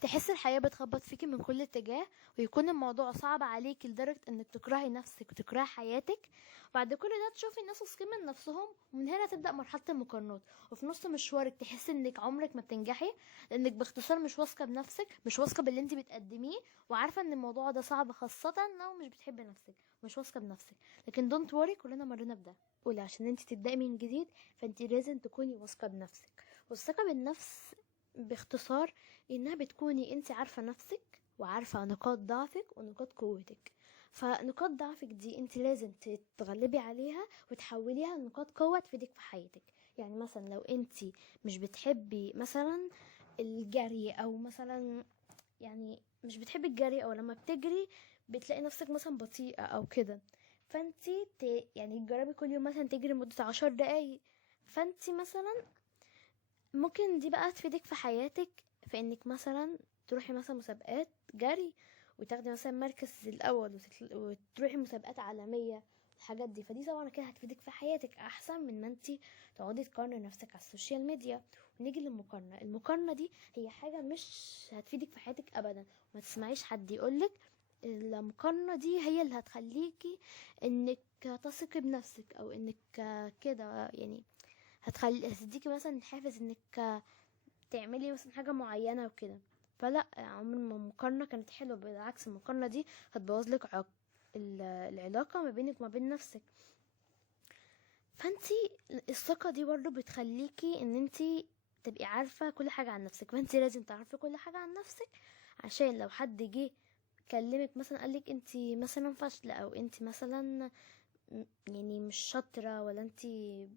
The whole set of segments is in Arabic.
تحس الحياة بتخبط فيكي من كل اتجاه، ويكون الموضوع صعب عليكي لدرجة انك تكرهي نفسك وتكرهي حياتك. بعد كل ده تشوفي الناس واثقين من نفسهم، ومن هنا تبدأ مرحلة المقارنات. وفي نص مشوارك تحسي انك عمرك ما بتنجحي، لانك باختصار مش واثقة بنفسك، مش واثقة باللي انت بتقدميه، وعارفة ان الموضوع ده صعب خاصة لو مش بتحبي نفسك ومش واثقة بنفسك. لكن دونت وري، كلنا مرينا بده. قولي عشان انت تبدأي من جديد فانت لازم تكوني واثقة بنفسك. والثقة بالنفس باختصار انها بتكوني انت عارفة نفسك وعارفة نقاط ضعفك ونقاط قوتك. فنقاط ضعفك دي انت لازم تتغلبي عليها وتحوليها لنقاط قوة تفيدك في حياتك. يعني مثلا لو انت مش بتحبي مثلا الجري، او مثلا يعني مش بتحبي الجري، او لما بتجري بتلاقي نفسك مثلا بطيئة او كده، فانتي يعني تجربي كل يوم مثلا تجري مدة 10 دقايق. فانتي مثلا ممكن دي بقى تفيدك في حياتك، في انك مثلا تروحي مثلا مسابقات جري وتاخدي مثلا مركز الاول، وتروحي مسابقات عالمية. الحاجات دي فدي طبعا كده هتفيدك في حياتك احسن من ما انتي تقعدي تقارني نفسك على السوشيال ميديا. ونيجي للمقارنة. المقارنة دي هي حاجة مش هتفيدك في حياتك ابدا. ما تسمعيش حد يقولك المقارنة دي هي اللي هتخليكي انك تثقي بنفسك، او انك كده يعني هتديكي مثلا حافز انك تعملي مثلا حاجة معينة وكده. فلا، عمر ما المقارنة كانت حلوة، بالعكس المقارنة دي هتبوظ لك العلاقة ما بينك وما بين نفسك. فانتي الثقة دي برضو بتخليكي ان انتي تبقي عارفة كل حاجة عن نفسك. فانتي لازم تعرفي كل حاجة عن نفسك، عشان لو حد جه كلمك مثلا قالك انتي مثلا فاشلة، او انتي مثلا يعني مش شاطرة، ولا انتي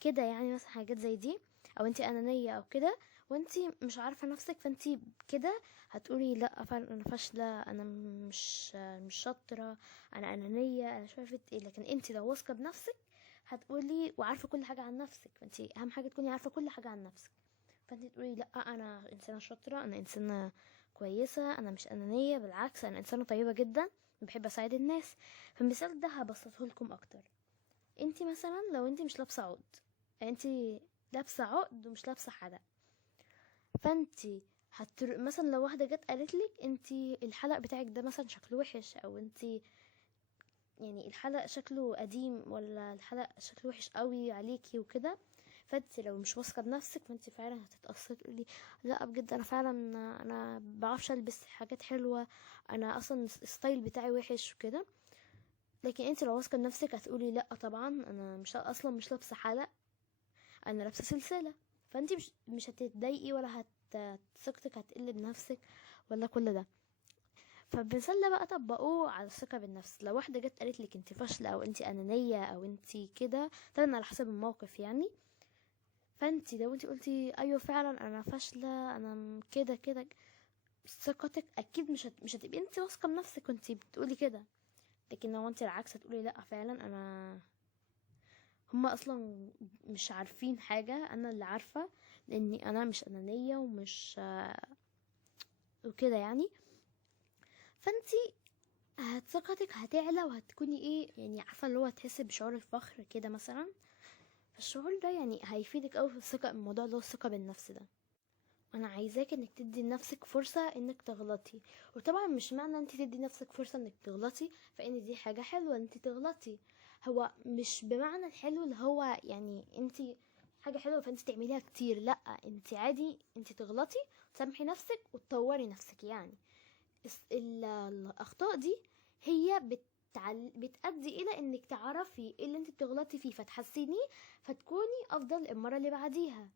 كده يعني مثلا حاجات زي دي، او انتي انانية او كده، وانتي مش عارفة نفسك، فانتي كده هتقولي لا فعلا انا فاشلة، انا مش شاطرة، انا انانية، انا شايفة ايه. لكن انتي لو واثقة بنفسك هتقولي وعارفة كل حاجة عن نفسك. فانتي اهم حاجة تكوني عارفة كل حاجة عن نفسك. فانتي تقولي لا انا انسانة شاطرة، انا انسانة كويسة، انا مش انانية، بالعكس انا انسانة طيبة جدا، بحب اساعد الناس. فالمثال ده هبسطه لكم اكتر. انتي مثلا لو انتي مش لابسة عقد، انتي لابسه عقد ومش لابسه حلق، فانتي مثلا لو واحده جت قالت لك انتي الحلق بتاعك ده مثلا شكله وحش، او انتي يعني الحلق شكله قديم، ولا الحلق شكله وحش قوي عليكي وكده، فانتي لو مش واثقه بنفسك فانتي فعلا هتتاثري، تقولي لا بجد انا فعلا انا بعرفش البس حاجات حلوه، انا اصلا الستايل بتاعي وحش وكده. لكن انتي لو واثقه بنفسك هتقولي لا طبعا انا مش اصلا مش لابسه حلق، انا لابسه سلسله. فانتي مش هتتضايقي، ولا ثقتك هتقل بنفسك، ولا كل ده. فالمثال ده بقى طبقوه على الثقه بالنفس. لو واحده جت قالت لك انت فاشله، او انت انانيه، او انت كده، طبعا على حسب الموقف يعني، فانتي لو انتي قلتي ايوه فعلا انا فاشله، انا كده كده، ثقتك اكيد مش هتبقي انت واثقه بنفسك وانتي بتقولي كده. لكن لو انتي العكس هتقولي لا فعلا انا، هما اصلا مش عارفين حاجة، انا اللي عارفة، لاني انا مش انانية ومش وكده يعني. فانتي ثقتك هتعلى، وهتكوني ايه يعني، عارفة اللي هو هتحسي بشعور الفخر كده مثلا. فالشعور ده يعني هيفيدك اوي في الثقة، الموضوع اللي هو الثقة بالنفس ده. انا عايزاك انك تدي لنفسك فرصة انك تغلطي. وطبعا مش معنى انت تدي نفسك فرصة انك تغلطي فان دي حاجة حلوة انت تغلطي. هو مش بمعنى الحلو اللي هو يعني انت حاجة حلوة فانت تعمليها كتير، لا، انت عادي انت تغلطي، تسامحي نفسك وتطوري نفسك يعني. الاخطاء دي هي بتأدي الى انك تعرفي ايه اللي انت بتغلطي فيه فتحسنيه، فتكوني افضل المرة اللي بعديها.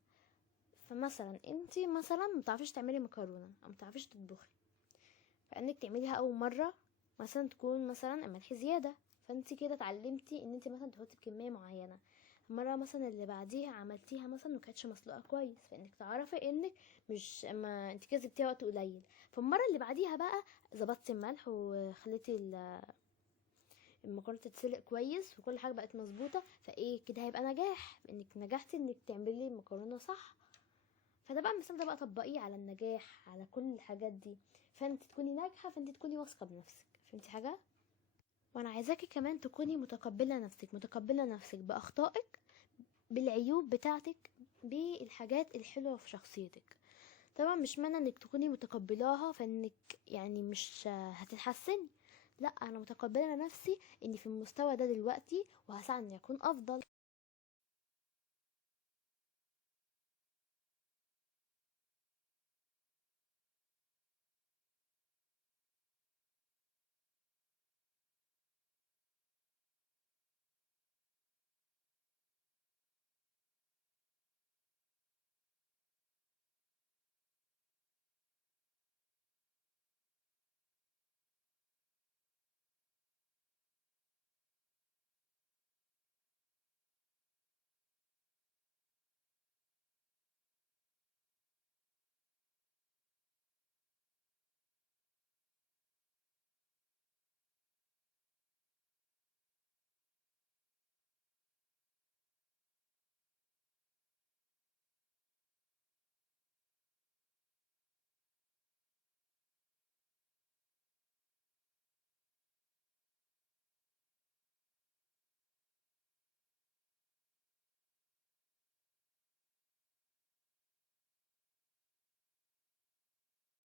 فمثلا انتي مثلا متعرفيش تعملي مكرونه او متعرفيش تطبخي، فانك تعمليها اول مره مثلا تكون مثلا الملح زياده، فانتي كده اتعلمتي ان انتي مثلا تحطي بكميه معينه. المره مثلا اللي بعديها عملتيها مثلا وكانتش مسلوقه كويس، فانك تعرفي انك مش اما انت كده سبتيها وقت قليل، فالمره اللي بعديها بقى ظبطتي الملح وخليتي المكرونه تتسلق كويس وكل حاجه بقت مظبوطه، فايه كده هيبقى نجاح، انك نجحتي انك تعملي المكرونه صح. فده بقى المثال ده بقى طبقيه على النجاح، على كل الحاجات دي. فانت تكوني ناجحه فانت تكوني واثقه بنفسك. فهمتي حاجه؟ وانا عايزاكي كمان تكوني متقبله نفسك، متقبله نفسك باخطائك، بالعيوب بتاعتك، بالحاجات الحلوه في شخصيتك. طبعا مش معنى انك تكوني متقبلاها فانك يعني مش هتتحسني. لا، انا متقبله نفسي اني في المستوى ده دلوقتي وهسعى اني اكون افضل.